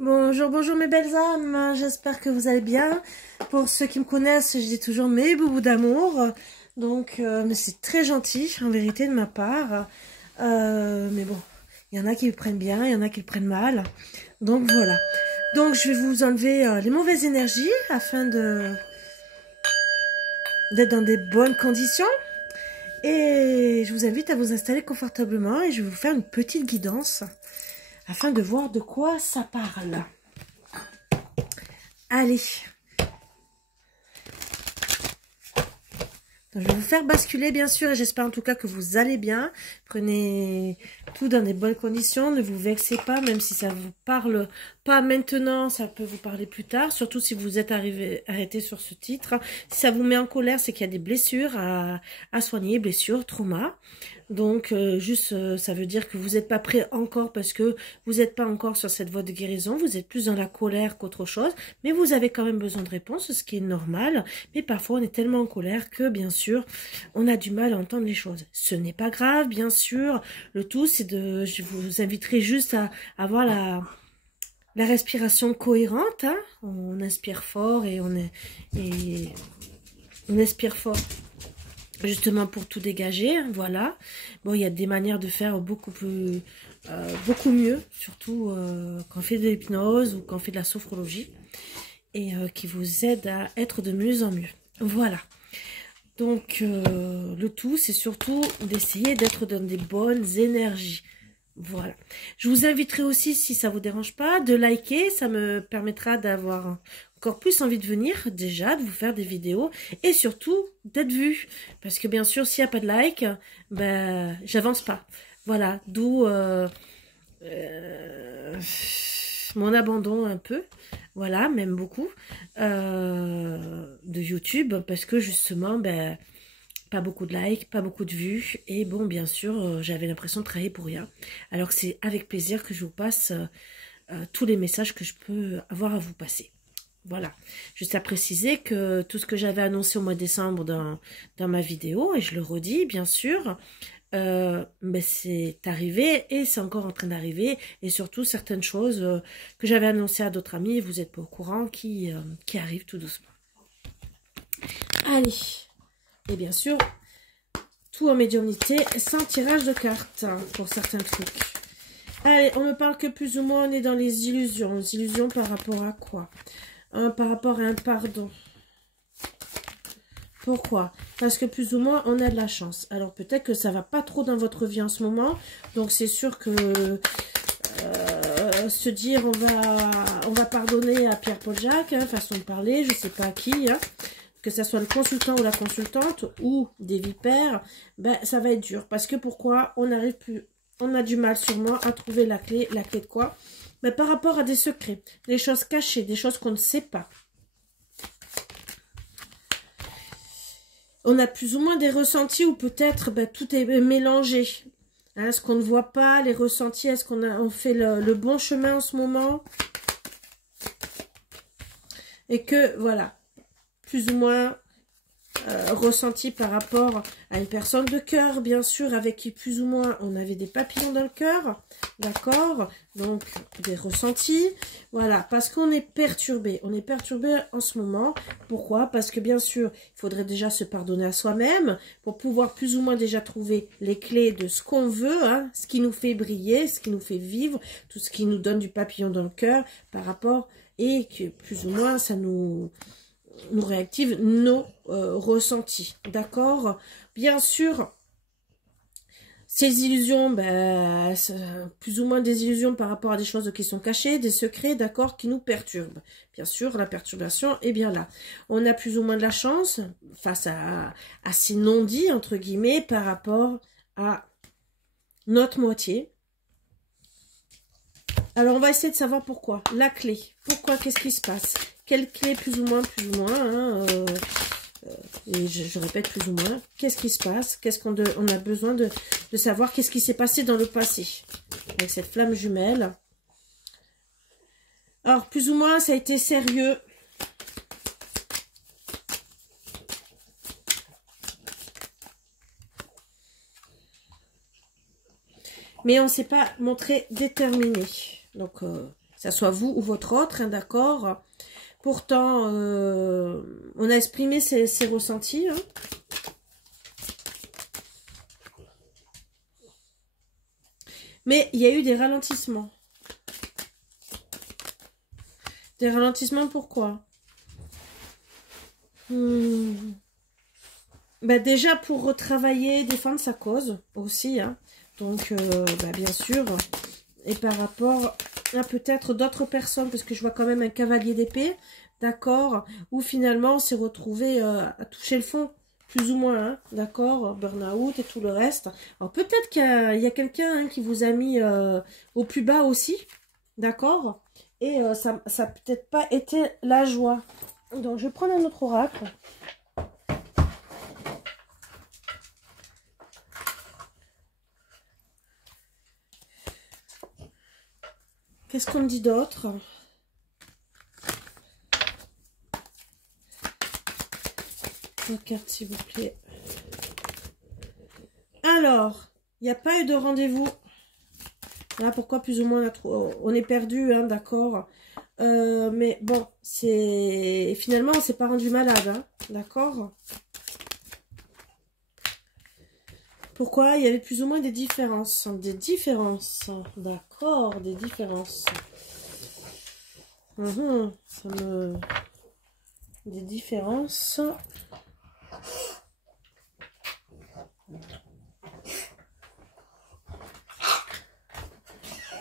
Bonjour, bonjour mes belles âmes, j'espère que vous allez bien. Pour ceux qui me connaissent, je dis toujours mes boubous d'amour. Donc, mais c'est très gentil en vérité de ma part. Mais bon, il y en a qui le prennent bien, il y en a qui le prennent mal. Donc voilà. Donc je vais vous enlever les mauvaises énergies afin d'être dans des bonnes conditions. Et je vous invite à vous installer confortablement et je vais vous faire une petite guidance afin de voir de quoi ça parle. Allez. Donc, je vais vous faire basculer bien sûr et j'espère en tout cas que vous allez bien. Prenez tout dans des bonnes conditions, ne vous vexez pas, même si ça vous parle pas maintenant, ça peut vous parler plus tard, surtout si vous êtes arrêté sur ce titre. Si ça vous met en colère, c'est qu'il y a des blessures à soigner, blessures, traumas. Donc, ça veut dire que vous n'êtes pas prêt encore parce que vous n'êtes pas encore sur cette voie de guérison. Vous êtes plus dans la colère qu'autre chose. Mais vous avez quand même besoin de réponses, ce qui est normal. Mais parfois, on est tellement en colère que, bien sûr, on a du mal à entendre les choses. Ce n'est pas grave, bien sûr. Le tout, c'est de... Je vous inviterai juste à avoir la respiration cohérente. Hein. On inspire fort et on expire fort. Justement pour tout dégager, voilà. Bon, il y a des manières de faire beaucoup mieux, surtout quand on fait de l'hypnose ou quand on fait de la sophrologie, et qui vous aide à être de mieux en mieux. Voilà. Donc, le tout, c'est surtout d'essayer d'être dans des bonnes énergies. Voilà. Je vous inviterai aussi, si ça vous dérange pas, de liker. Ça me permettra d'avoir encore plus envie de venir, déjà, de vous faire des vidéos. Et surtout, d'être vu. Parce que bien sûr, s'il n'y a pas de like, ben, j'avance pas. Voilà. D'où mon abandon un peu. Voilà, même beaucoup. De YouTube. Parce que justement, ben... pas beaucoup de likes, pas beaucoup de vues. Et bon, bien sûr, j'avais l'impression de travailler pour rien. Alors que c'est avec plaisir que je vous passe tous les messages que je peux avoir à vous passer. Voilà. Juste à préciser que tout ce que j'avais annoncé au mois de décembre dans ma vidéo, et je le redis, bien sûr, ben c'est arrivé et c'est encore en train d'arriver. Et surtout, certaines choses que j'avais annoncées à d'autres amis, vous n'êtes pas au courant, qui arrivent tout doucement. Allez. Et bien sûr, tout en médiumnité, sans tirage de cartes pour certains trucs. Allez, on me parle que plus ou moins on est dans les illusions. Les illusions par rapport à quoi? Par rapport à un pardon. Pourquoi? Parce que plus ou moins on a de la chance. Alors peut-être que ça va pas trop dans votre vie en ce moment. Donc c'est sûr que se dire on va pardonner à Pierre-Paul Jacques, hein, façon de parler, je sais pas à qui, hein. Que ce soit le consultant ou la consultante, ou des vipères, ben, ça va être dur. Parce que pourquoi? On n'arrive plus, on a du mal sûrement à trouver la clé. La clé de quoi? Ben, par rapport à des secrets, des choses cachées, des choses qu'on ne sait pas. On a plus ou moins des ressentis où peut-être ben, tout est mélangé. Hein, ce qu'on ne voit pas, les ressentis, est-ce qu'on fait le bon chemin en ce moment? Et que, voilà, plus ou moins ressenti par rapport à une personne de cœur, bien sûr, avec qui plus ou moins on avait des papillons dans le cœur, d'accord? Donc, des ressentis, voilà, parce qu'on est perturbé. On est perturbé en ce moment. Pourquoi? Parce que, bien sûr, il faudrait déjà se pardonner à soi-même pour pouvoir plus ou moins déjà trouver les clés de ce qu'on veut, hein, ce qui nous fait briller, ce qui nous fait vivre, tout ce qui nous donne du papillon dans le cœur par rapport, et que plus ou moins ça nous réactive nos ressentis, d'accord? Bien sûr, ces illusions, ben, plus ou moins des illusions par rapport à des choses qui sont cachées, des secrets, d'accord, qui nous perturbent. Bien sûr, la perturbation est bien là. On a plus ou moins de la chance face à ces non-dits, entre guillemets, par rapport à notre moitié. Alors, on va essayer de savoir pourquoi. La clé. Pourquoi? Qu'est-ce qui se passe? Quelle clé, plus ou moins, hein, et je répète plus ou moins. Qu'est-ce qui se passe? Qu'est-ce qu'on on a besoin de savoir? Qu'est-ce qui s'est passé dans le passé? Avec cette flamme jumelle. Alors, plus ou moins, ça a été sérieux. Mais on ne s'est pas montré déterminé. Donc, ça soit vous ou votre autre, hein, d'accord. Pourtant, on a exprimé ses ressentis. Hein. Mais il y a eu des ralentissements. Des ralentissements, pourquoi? Bah déjà pour retravailler, défendre sa cause aussi. Hein. Donc, bah bien sûr. Et par rapport à peut-être d'autres personnes, parce que je vois quand même un cavalier d'épée, d'accord, où finalement on s'est retrouvé à toucher le fond, plus ou moins, hein, d'accord, burn-out et tout le reste. Alors peut-être qu'il y a quelqu'un hein, qui vous a mis au plus bas aussi, d'accord, et ça n'a peut-être pas été la joie. Donc je vais prendre un autre oracle. Qu'est-ce qu'on me dit d'autre? Une carte, s'il vous plaît. Alors, il n'y a pas eu de rendez-vous. Là, pourquoi plus ou moins on est perdu, hein, d'accord. Mais bon, c'est finalement, on ne s'est pas rendu malade, hein, d'accord. Pourquoi? Il y avait plus ou moins des différences. Des différences. D'accord, des différences. Des différences.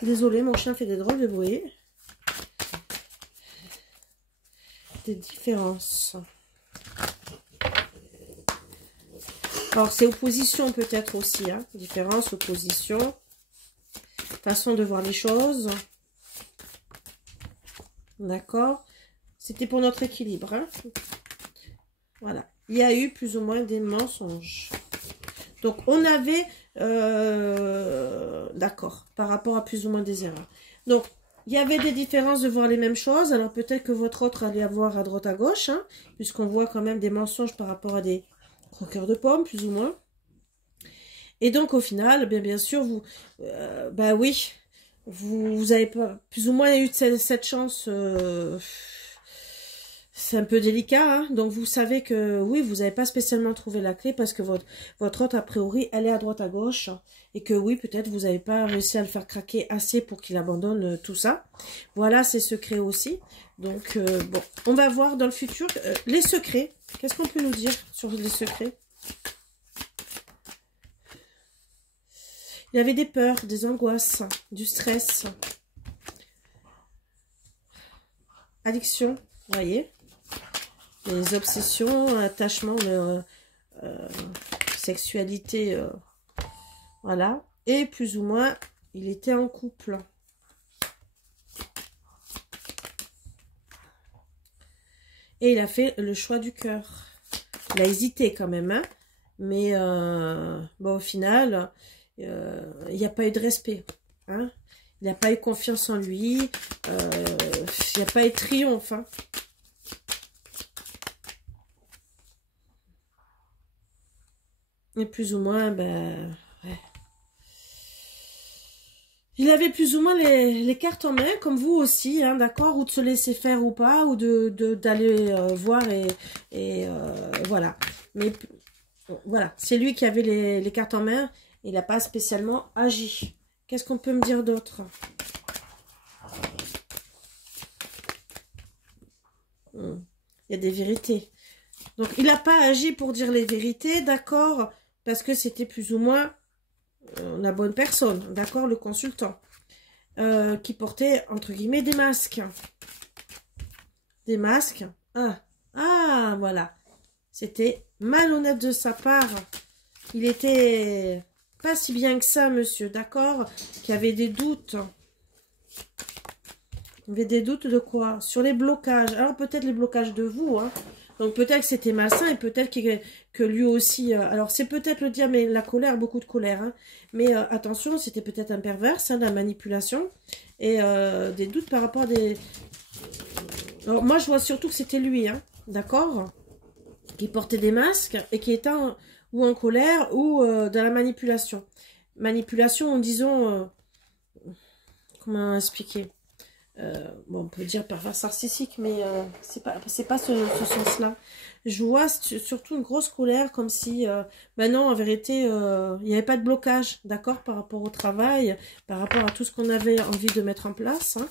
Désolée, mon chien fait des drôles de bruit. Des différences. Alors, c'est opposition peut-être aussi. Hein. Différence, opposition. Façon de voir les choses. D'accord. C'était pour notre équilibre. Hein. Voilà. Il y a eu plus ou moins des mensonges. Donc, on avait... d'accord. Par rapport à plus ou moins des erreurs. Donc, il y avait des différences de voir les mêmes choses. Alors, peut-être que votre autre allait avoir à droite à gauche. Hein, puisqu'on voit quand même des mensonges par rapport à des... croqueur de pommes, plus ou moins. Et donc, au final, bien sûr, vous... bah oui, vous avez pas plus ou moins eu cette chance... c'est un peu délicat, hein. Donc vous savez que, oui, vous n'avez pas spécialement trouvé la clé parce que votre autre, a priori, elle est à droite à gauche. Et que oui, peut-être vous n'avez pas réussi à le faire craquer assez pour qu'il abandonne tout ça. Voilà, ses secrets aussi. Donc, bon, on va voir dans le futur les secrets. Qu'est-ce qu'on peut nous dire sur les secrets? Il y avait des peurs, des angoisses, du stress. Addiction, vous voyez. Les obsessions, attachement, sexualité, voilà. Et plus ou moins, il était en couple. Et il a fait le choix du cœur. Il a hésité quand même, hein. Mais bon, au final, il n'y a pas eu de respect. Hein. Il n'a pas eu confiance en lui. Il n'y a pas eu de triomphe. Hein. Et plus ou moins, ben... ouais. Il avait plus ou moins les cartes en main, comme vous aussi, hein, d'accord, ou de se laisser faire ou pas, ou d'aller voir et voilà. Mais voilà, c'est lui qui avait les cartes en main, il n'a pas spécialement agi. Qu'est-ce qu'on peut me dire d'autre? Il y a des vérités. Donc, il n'a pas agi pour dire les vérités, d'accord, parce que c'était plus ou moins... la bonne personne, d'accord, le consultant, qui portait, entre guillemets, des masques. Des masques. Ah, voilà. C'était malhonnête de sa part. Il était pas si bien que ça, monsieur, d'accord, qui avait des doutes. Il avait des doutes de quoi? Sur les blocages. Alors, peut-être les blocages de vous, hein. Donc, peut-être que c'était malsain et peut-être que lui aussi... alors, c'est peut-être le dire, mais la colère, beaucoup de colère. Hein. Mais attention, c'était peut-être un pervers, ça, de la manipulation. Et des doutes par rapport à des... Alors, moi, je vois surtout que c'était lui, hein, d'accord, qui portait des masques et qui était ou en colère ou dans la manipulation. Manipulation, disons... comment expliquer? bon, on peut dire pervers narcissique, mais c'est pas ce sens-là. Je vois surtout une grosse colère, comme si, ben non, en vérité, il n'y avait pas de blocage, d'accord, par rapport au travail, par rapport à tout ce qu'on avait envie de mettre en place, hein,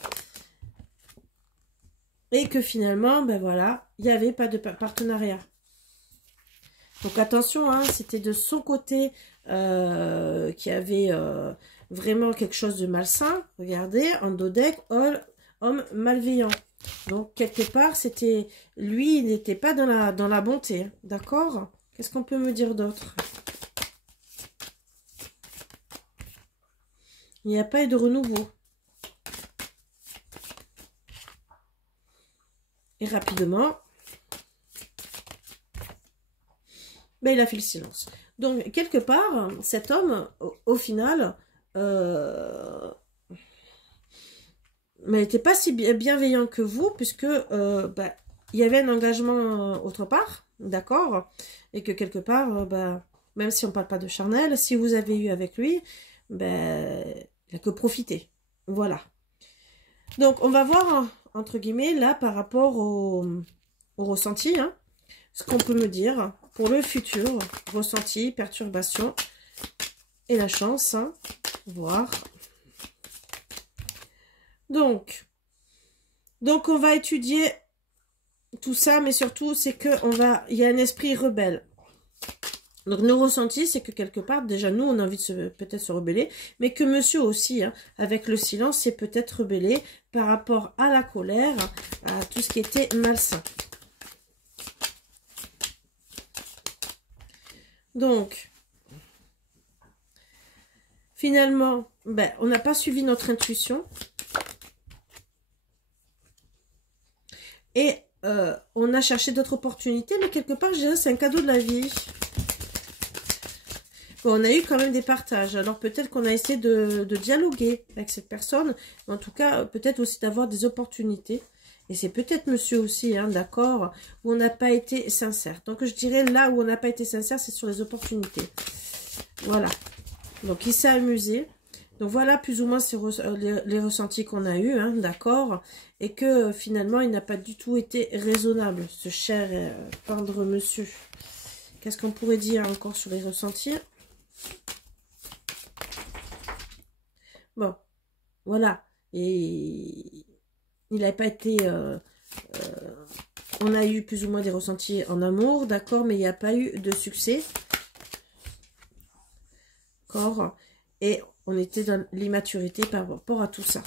et que finalement, ben voilà, il n'y avait pas de partenariat. Donc attention, hein, c'était de son côté qui avait vraiment quelque chose de malsain. Regardez, en dos deck, homme malveillant. Donc quelque part, c'était lui, il n'était pas dans la bonté, d'accord? Qu'est-ce qu'on peut me dire d'autre? Il n'y a pas eu de renouveau. Et rapidement, ben, il a fait le silence. Donc, quelque part, cet homme, au final, n'était pas si bienveillant que vous, puisque ben, il y avait un engagement autre part, d'accord? Et que quelque part, ben, même si on ne parle pas de charnel, si vous avez eu avec lui, ben, il n'a que profité. Voilà. Donc, on va voir, entre guillemets, là, par rapport au ressenti, hein, ce qu'on peut me dire pour le futur, ressenti, perturbation et la chance, hein, voir. Donc, on va étudier tout ça, mais surtout, c'est il y a un esprit rebelle. Donc, nos ressentis, c'est que quelque part, déjà, nous, on a envie de peut-être se rebeller, mais que monsieur aussi, hein, avec le silence, c'est peut-être rebellé par rapport à la colère, à tout ce qui était malsain. Donc, finalement, ben, on n'a pas suivi notre intuition. Et on a cherché d'autres opportunités, mais quelque part, je dirais c'est un cadeau de la vie. Bon, on a eu quand même des partages. Alors peut-être qu'on a essayé de dialoguer avec cette personne. Mais en tout cas, peut-être aussi d'avoir des opportunités. Et c'est peut-être monsieur aussi, hein, d'accord, où on n'a pas été sincère. Donc je dirais là où on n'a pas été sincère, c'est sur les opportunités. Voilà. Donc il s'est amusé. Donc voilà plus ou moins les ressentis qu'on a eus, hein, d'accord. Et que finalement il n'a pas du tout été raisonnable, ce cher tendre monsieur. Qu'est-ce qu'on pourrait dire encore sur les ressentis? Bon, voilà. Et il n'a pas été... on a eu plus ou moins des ressentis en amour, d'accord, mais il n'y a pas eu de succès. D'accord. Et on était dans l'immaturité par rapport à tout ça.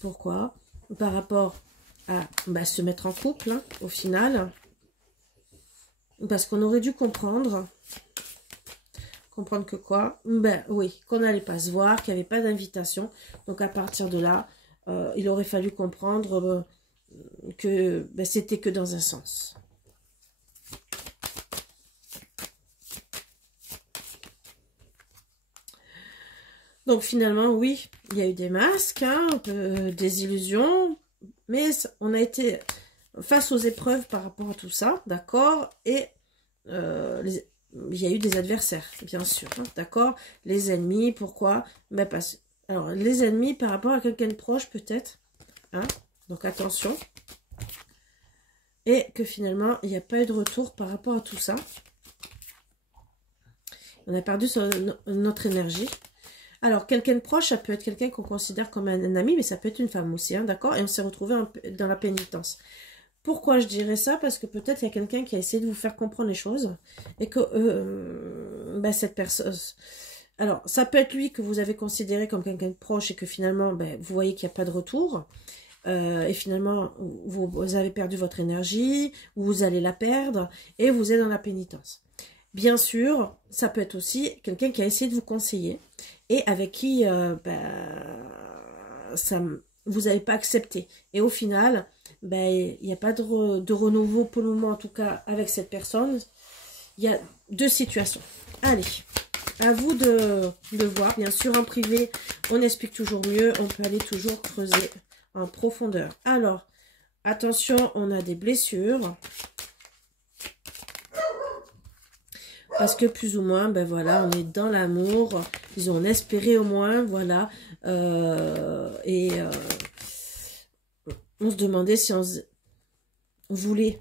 Pourquoi? Par rapport à se mettre en couple, hein, au final. Parce qu'on aurait dû comprendre... Comprendre que quoi? Ben oui, qu'on n'allait pas se voir, qu'il n'y avait pas d'invitation. Donc à partir de là, il aurait fallu comprendre que c'était que dans un sens. Donc finalement, oui, il y a eu des masques, hein, des illusions, mais on a été face aux épreuves par rapport à tout ça, d'accord? Et il y a eu des adversaires, bien sûr, hein, d'accord? Les ennemis, pourquoi? Ben alors, les ennemis par rapport à quelqu'un de proche, peut-être, hein? Donc, attention. Et que finalement, il n'y a pas eu de retour par rapport à tout ça. On a perdu notre énergie. Alors, quelqu'un de proche, ça peut être quelqu'un qu'on considère comme un ami, mais ça peut être une femme aussi, hein, d'accord? Et on s'est retrouvé dans la pénitence. Pourquoi je dirais ça? Parce que peut-être il y a quelqu'un qui a essayé de vous faire comprendre les choses et que cette personne... Alors, ça peut être lui que vous avez considéré comme quelqu'un de proche et que finalement, vous voyez qu'il n'y a pas de retour. Et finalement, vous avez perdu votre énergie, vous allez la perdre et vous êtes dans la pénitence. Bien sûr, ça peut être aussi quelqu'un qui a essayé de vous conseiller et avec qui vous n'avez pas accepté. Et au final... il n'y a pas de renouveau pour le moment, en tout cas, avec cette personne. Il y a deux situations. Allez, à vous de voir. Bien sûr, en privé, on explique toujours mieux. On peut aller toujours creuser en profondeur. Alors, attention, on a des blessures. Parce que plus ou moins, ben voilà, on est dans l'amour. Ils ont espéré au moins, voilà. On se demandait si on voulait.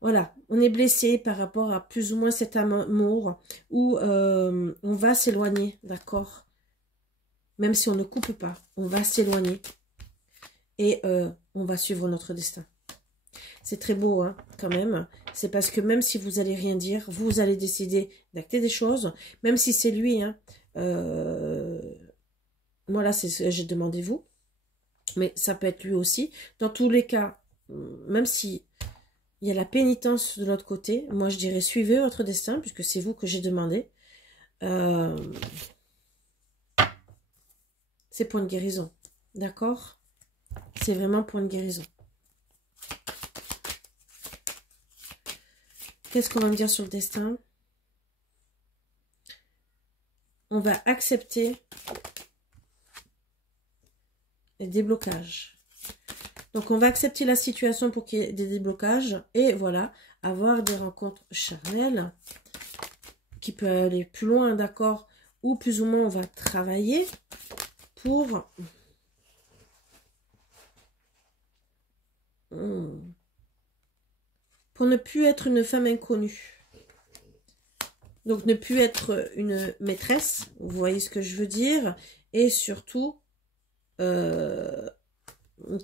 Voilà, on est blessé par rapport à plus ou moins cet amour où on va s'éloigner, d'accord? Même si on ne coupe pas, on va s'éloigner et on va suivre notre destin. C'est très beau, hein, quand même. C'est parce que même si vous allez rien dire, vous allez décider d'acter des choses, même si c'est lui, hein. Moi, là, c'est ce que j'ai demandé vous. Mais ça peut être lui aussi. Dans tous les cas, même si il y a la pénitence de l'autre côté, moi, je dirais suivez votre destin, puisque c'est vous que j'ai demandé. C'est pour une guérison. D'accord? C'est vraiment pour une guérison. Qu'est-ce qu'on va me dire sur le destin? On va accepter les déblocages. Donc, on va accepter la situation pour qu'il y ait des déblocages. Et voilà, avoir des rencontres charnelles qui peuvent aller plus loin, d'accord? Ou plus ou moins, on va travailler pour ne plus être une femme inconnue. Donc, ne plus être une maîtresse. Vous voyez ce que je veux dire? Et surtout,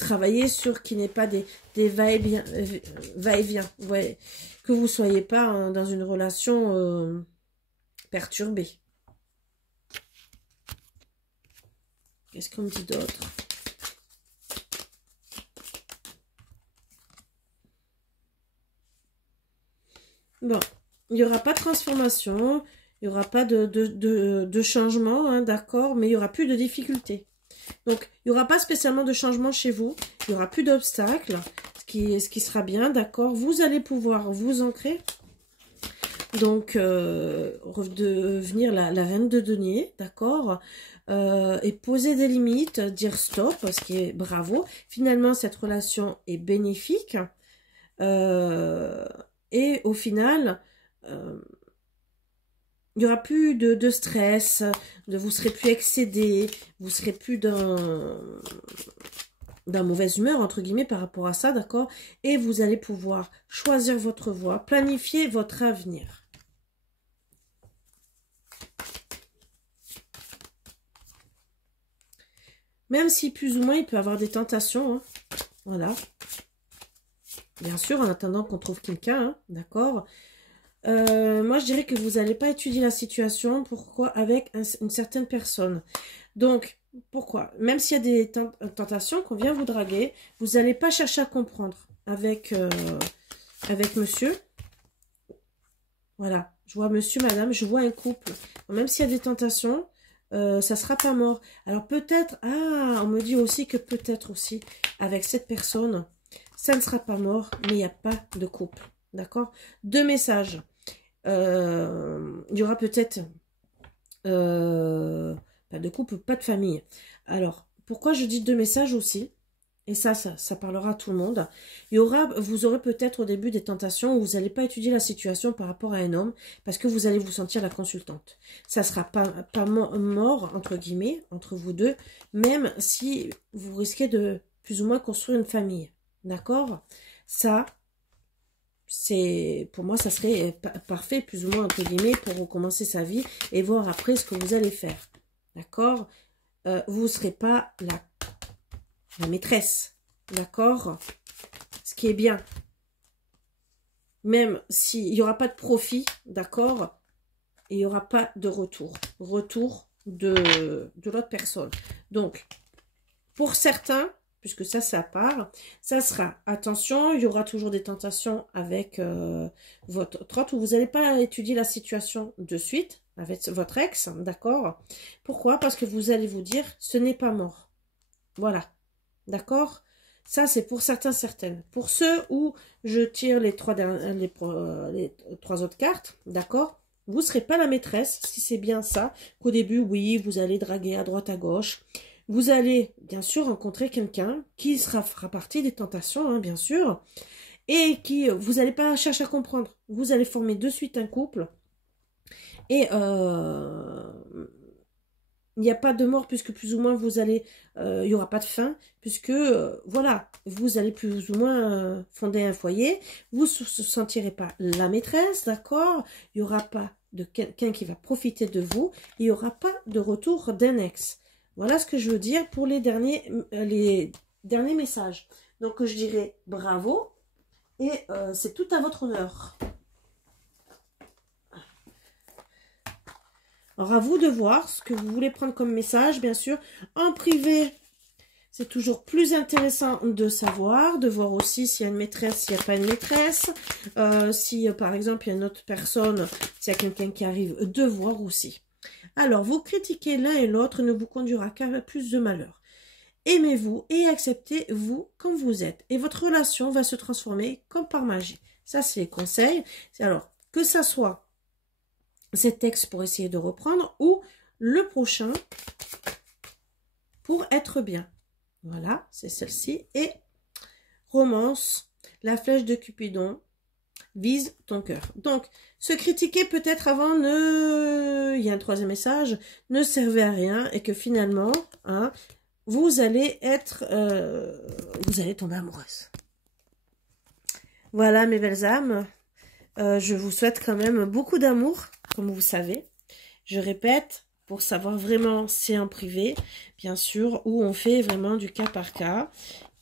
travailler sur qu'il n'y ait pas des va-et-vient. Ouais. Que vous ne soyez pas dans une relation perturbée. Qu'est-ce qu'on me dit d'autre? Bon, il n'y aura pas de transformation, il n'y aura pas de changement, hein, d'accord, mais il n'y aura plus de difficultés. Donc, il n'y aura pas spécialement de changement chez vous, il n'y aura plus d'obstacles, ce qui sera bien, d'accord. Vous allez pouvoir vous ancrer, donc, devenir la reine de denier, d'accord, et poser des limites, dire stop, ce qui est bravo. Finalement, cette relation est bénéfique. Et au final, il n'y aura plus de stress, vous ne serez plus excédé, vous ne serez plus dans mauvaise humeur, entre guillemets, par rapport à ça, d'accord? Et vous allez pouvoir choisir votre voie, planifier votre avenir. Même si plus ou moins, il peut y avoir des tentations, hein, voilà. Bien sûr, en attendant qu'on trouve quelqu'un, hein, d'accord. Moi, je dirais que vous n'allez pas étudier la situation. Pourquoi? Avec une certaine personne. Donc, pourquoi? Même s'il y a des tentations qu'on vient vous draguer, vous n'allez pas chercher à comprendre avec monsieur. Voilà, je vois monsieur, madame, je vois un couple. Même s'il y a des tentations, ça ne sera pas mort. Alors peut-être, on me dit aussi que peut-être aussi, avec cette personne, ça ne sera pas mort, mais il n'y a pas de couple. D'accord? 2 messages. Il y aura peut-être pas de couple, pas de famille. Alors, pourquoi je dis 2 messages aussi? Et ça parlera à tout le monde. Vous aurez peut-être au début des tentations où vous n'allez pas étudier la situation par rapport à un homme, parce que vous allez vous sentir la consultante. Ça ne sera pas mort, entre guillemets, entre vous deux, même si vous risquez de plus ou moins construire une famille. D'accord? Ça, pour moi, ça serait parfait, plus ou moins, entre guillemets, pour recommencer sa vie et voir après ce que vous allez faire. D'accord? Vous ne serez pas la maîtresse. D'accord? Ce qui est bien. Même s'il n'y aura pas de profit, d'accord? Et il n'y aura pas de retour. Retour de l'autre personne. Donc, pour certains, puisque ça part, ça sera, attention, il y aura toujours des tentations avec votre autre, où vous n'allez pas étudier la situation de suite avec votre ex, d'accord? Pourquoi? Parce que vous allez vous dire, ce n'est pas mort. Voilà, d'accord? Ça, c'est pour certains, certaines. Pour ceux où je tire les 3 autres cartes, d'accord? Vous ne serez pas la maîtresse, si c'est bien ça, qu'au début, oui, vous allez draguer à droite, à gauche. Vous allez, bien sûr, rencontrer quelqu'un qui fera partie des tentations, hein, bien sûr, et qui, vous n'allez pas chercher à comprendre. Vous allez former de suite un couple, Et il n'y a pas de mort puisque plus ou moins vous allez, il n'y aura pas de faim puisque voilà, vous allez plus ou moins fonder un foyer. Vous ne sentirez pas la maîtresse, d'accord? Il n'y aura pas de quelqu'un qui va profiter de vous. Il n'y aura pas de retour d'un ex. Voilà ce que je veux dire pour les derniers messages. Donc je dirais bravo et c'est tout à votre honneur. Alors, à vous de voir ce que vous voulez prendre comme message, bien sûr. En privé, c'est toujours plus intéressant de savoir, de voir aussi s'il y a une maîtresse, s'il n'y a pas une maîtresse. Si, par exemple, il y a une autre personne, s'il y a quelqu'un qui arrive, de voir aussi. Alors, vous critiquer l'un et l'autre ne vous conduira qu'à plus de malheur. Aimez-vous et acceptez-vous comme vous êtes. Et votre relation va se transformer comme par magie. Ça, c'est les conseils. Alors, que ça soit cet texte pour essayer de reprendre ou le prochain pour être bien. Voilà, c'est celle-ci. Et romance, la flèche de Cupidon vise ton cœur. Donc, se critiquer peut-être avant il y a un troisième message, ne servait à rien et que finalement, hein, vous allez tomber amoureuse. Voilà mes belles âmes. Je vous souhaite quand même beaucoup d'amour, comme vous savez. Je répète, pour savoir vraiment, c'est en privé, bien sûr, où on fait vraiment du cas par cas.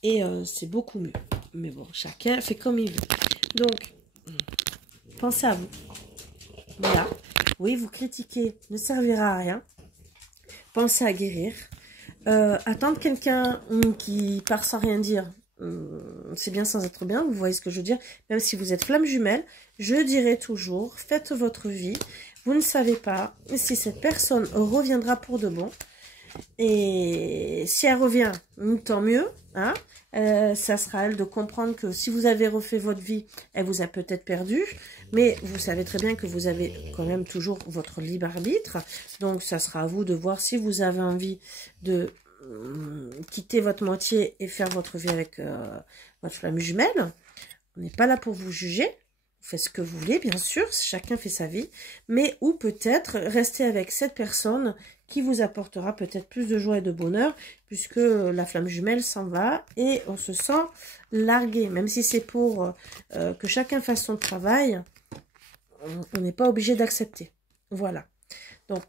Et c'est beaucoup mieux. Mais bon, chacun fait comme il veut. Donc, pensez à vous. Voilà. Oui, vous critiquer ne servira à rien. Pensez à guérir. Attendre quelqu'un qui part sans rien dire, c'est bien sans être bien, vous voyez ce que je veux dire. Même si vous êtes flamme jumelle, je dirais toujours, faites votre vie. Vous ne savez pas si cette personne reviendra pour de bon. Et si elle revient, tant mieux. Hein, ça sera à elle de comprendre que si vous avez refait votre vie, elle vous a peut-être perdu. Mais vous savez très bien que vous avez quand même toujours votre libre arbitre. Donc, ça sera à vous de voir si vous avez envie de quitter votre moitié et faire votre vie avec votre flamme jumelle. On n'est pas là pour vous juger. Vous faites ce que vous voulez, bien sûr. Chacun fait sa vie. Mais ou peut-être rester avec cette personne qui vous apportera peut-être plus de joie et de bonheur, puisque la flamme jumelle s'en va et on se sent largué. Même si c'est pour que chacun fasse son travail, on n'est pas obligé d'accepter. Voilà. Donc,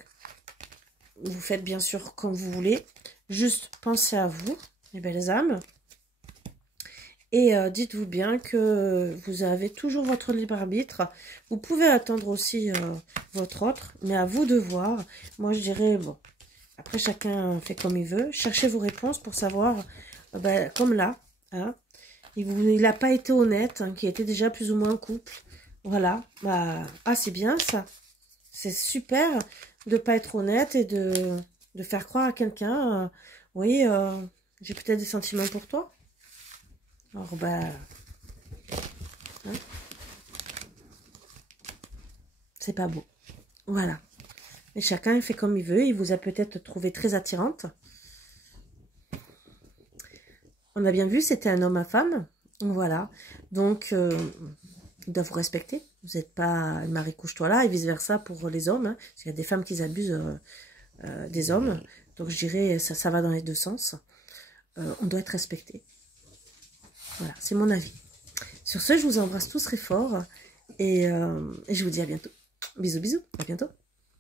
vous faites bien sûr comme vous voulez. Juste pensez à vous, mes belles âmes. Et dites-vous bien que vous avez toujours votre libre arbitre. Vous pouvez attendre aussi votre autre, mais à vous de voir. Moi, je dirais, bon, après, chacun fait comme il veut. Cherchez vos réponses pour savoir, comme là, hein, il n'a pas été honnête, hein, qui était déjà plus ou moins en couple. Voilà. C'est bien ça. C'est super de ne pas être honnête et de faire croire à quelqu'un, oui, j'ai peut-être des sentiments pour toi. Alors, hein, c'est pas beau. Voilà. Et chacun il fait comme il veut. Il vous a peut-être trouvé très attirante. On a bien vu, c'était un homme à femme. Voilà. Donc, il doit vous respecter. Vous n'êtes pas le mari couche-toi là et vice-versa pour les hommes. Hein, parce qu'il y a des femmes qui abusent des hommes. Donc, je dirais, ça va dans les deux sens. On doit être respecté. Voilà, c'est mon avis. Sur ce, je vous embrasse tous très fort et je vous dis à bientôt. Bisous, bisous, à bientôt.